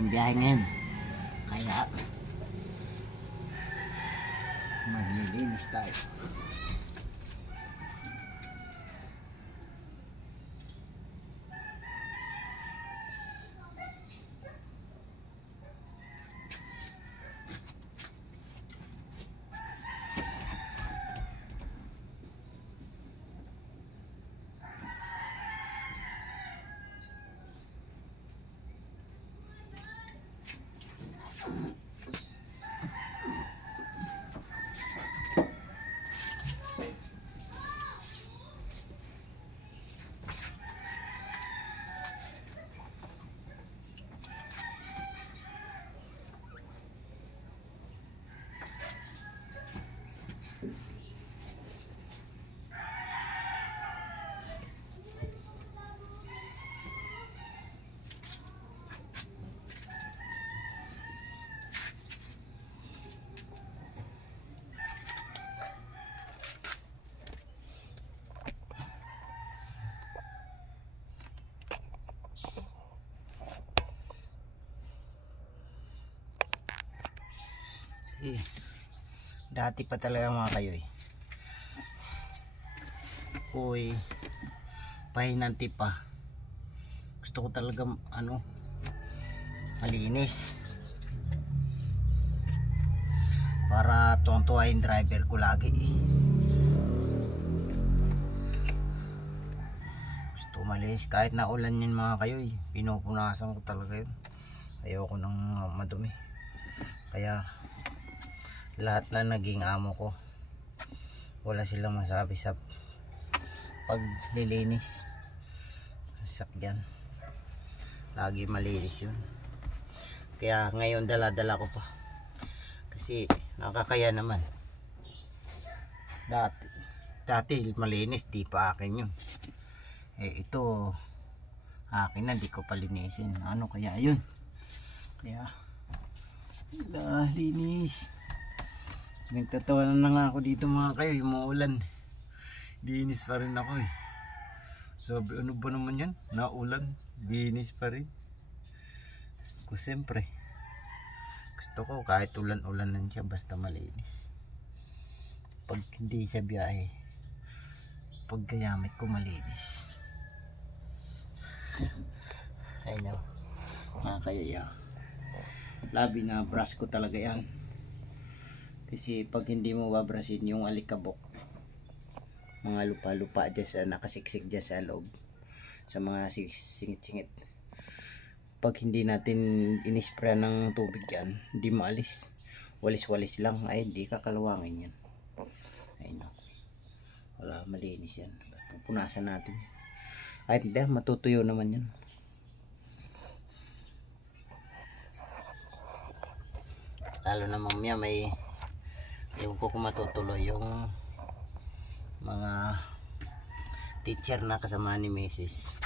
tayong biyahe ngayon. Kaya maglilinis tayo. Dati pa talaga mga kayoy, uy, pahinanti pa. Gusto ko talaga malinis para tuwang-tuwa yung driver ko lagi. Gusto malinis kahit na ulan yun mga kayoy, pinupunasan ko talaga yun. Ayoko nang madumi, kaya lahat na naging amo ko, wala silang masabi sa paglilinis. Sakyan, lagi malinis yun. Kaya ngayon dala-dala ko pa, kasi nakakaya naman. Dati malinis, di pa akin yun. Ito akin na, di ko palinisin. Ano kaya yun? Kaya linis. Nagtatawanan na nga ako dito mga kayo, yung maulan. Linis pa rin ako eh. Sabi, ano ba naman yan? Naulan, linis pa rin. Kung siyempre, gusto ko kahit ulan-ulanan siya, basta malinis. Pag hindi siya biyahe, pag gamit ko malinis. Ayun o, mga kayo yan. Labi na brush ko talaga yan. Kasi pag hindi mo babrasin yung alikabok, mga lupa-lupa dyan sa nakasiksik dyan sa loob, sa mga singit-singit, pag hindi natin inispray ng tubig yan, hindi maalis. Walis-walis lang, ay hindi kakalawangin yan. Ayun, wala, malinis yan. Pupunasan natin. Ay hindi, matutuyo naman yan. Lalo na mamaya may, yung ko kung matutuloy yung mga teacher na kasama ni Mrs.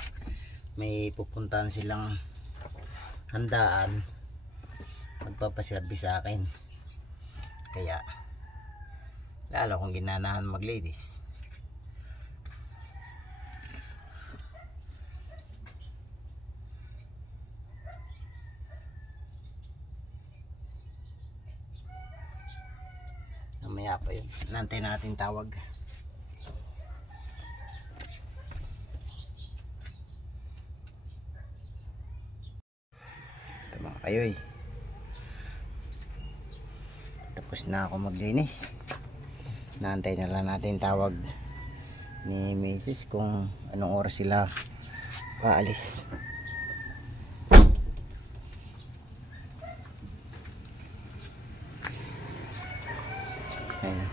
May pupuntahan silang handaan, magpapaservice sa akin. Kaya lalo kong ginanahan maglinis. Mamaya pa yun, nantay natin tawag. Ito mga kayoy, tapos na ako maglinis. Nantay na lang natin tawag ni Mrs. kung anong oras sila paalis. Ayan.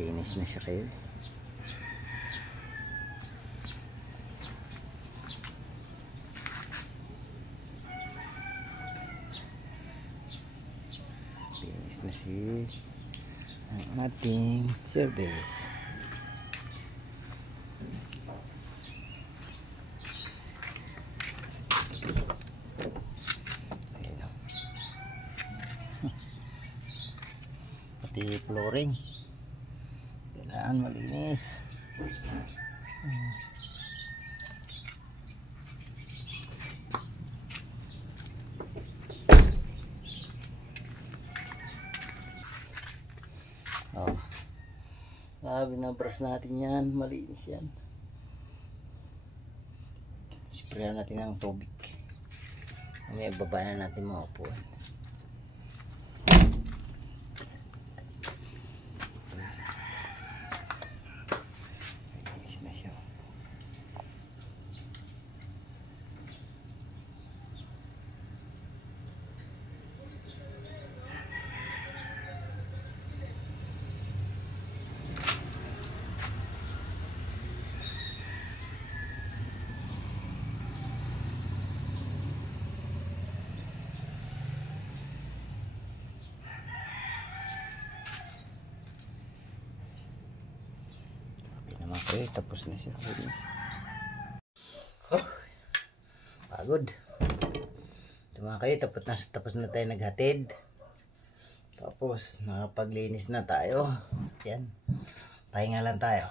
Linis na siya kayo. Linis na si ang ating service. Pati flooring kailangan malinis. Binabrush natin yan, malinis yan. Sprayan natin ng tubig. May baba na natin mga upuan. Malinis na siya. Okay, tapos na siya. Oh, pagod. Ito mga kayo, tapos na tayo naghatid. Tapos nakapaglinis na tayo. Yan. Pahinga lang tayo.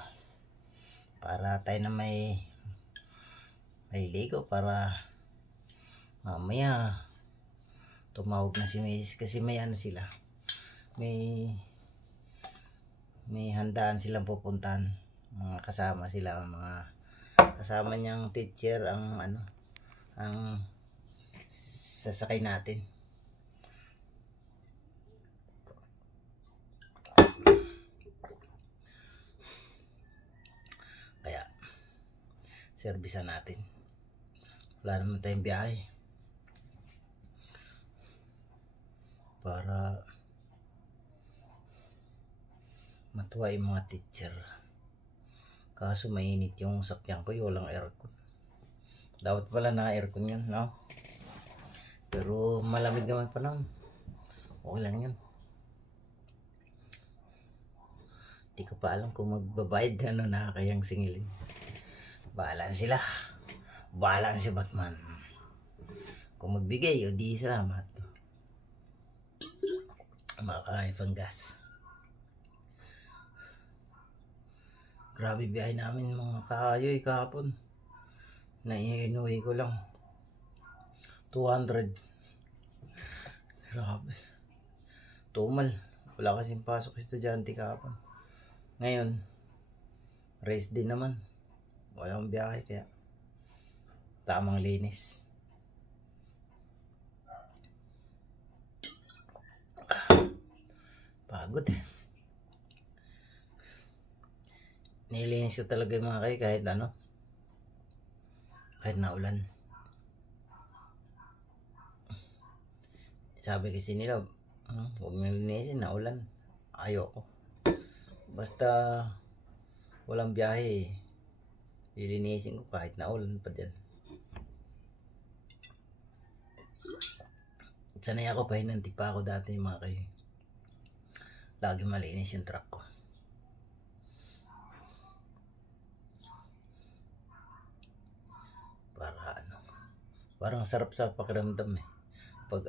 Para tayo na may ligo para mamaya tumawag na si Mrs. kasi may ano sila. May handaan silang pupuntahan. Mga kasama sila, mga kasama niyang teacher ang sasakay natin. Kaya servisan natin. Wala naman tayong biyahe para matuwa yung mga teacher. Kaso mainit yung sakyan ko, walang aircon. Dapat pala na aircon yun, no? Pero malamig naman pa naman. Okay lang yun. Di ko pa alam kung magbabayad nakakayang singilin. Bahala na sila. Bahala na si Batman. Kung magbigay, o di salamat. Makakain pang gas. Grabe biyahe namin mga kaayoy kahapon. Naiinuwi ko lang 200. Grabe. Tumal. Wala kasing pasok estudyante kahapon. Ngayon race din naman. Walang biyahe kaya tamang linis. Pagod. Nilinis ko talaga yung mga kayo kahit naulan. Sabi kasi nila huwag nyo linisin, naulan. Ayoko. Basta walang biyahe, lilinisin ko kahit naulan pa dyan. Sanay ako, pahinanti pa ako dati mga kayo. Lagi malinis yung truck ko. Parang sarap sa pakiramdam pag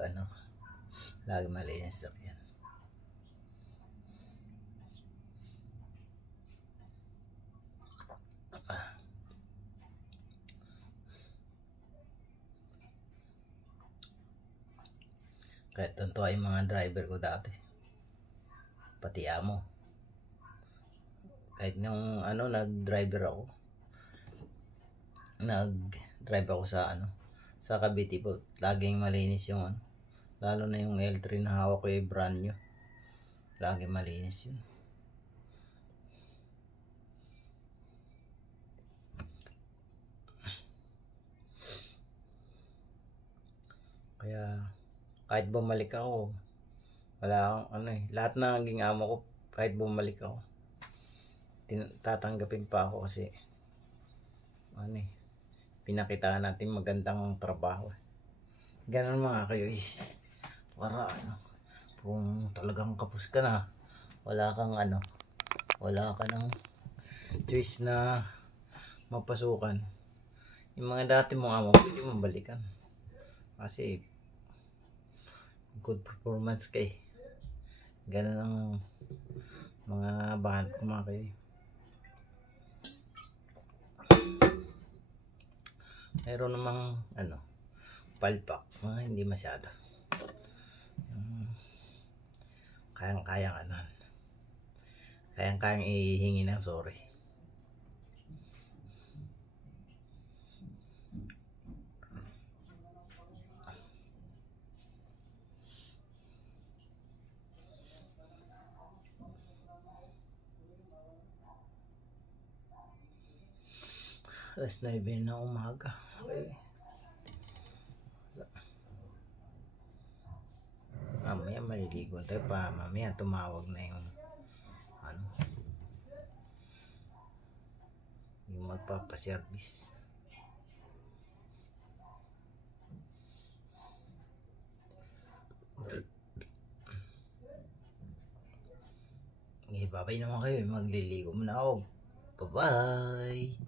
lagi malinis sakyan. Kahit tuntua yung mga driver ko dati, pati amo. Kahit nung nag-drive ako sa Cavite po, laging malinis yung lalo na yung L3 na hawak ko yung brand new, laging malinis yun. Kaya kahit bumalik ako, wala akong lahat na naging amo ko, kahit bumalik ako tatanggapin pa ako kasi pinakitaan natin magandang trabaho. Ganun mga kayo para kung talagang kapos ka na, wala kang choice na mapasukan, yung mga dati mong amo pwede mong balikan kasi good performance kay. Ganun ang mga bahan ko mga kayo. Meron namang palpak, hindi masyado. Kayang Kayang-kayang ihingi ng sorry. Alas 9 na umaga. Okay. Mamaya maliligo tayo pa. Mamaya tumawag na yung yung magpapaservice. Okay, babay naman kayo. Magliligo muna ako. Bye-bye!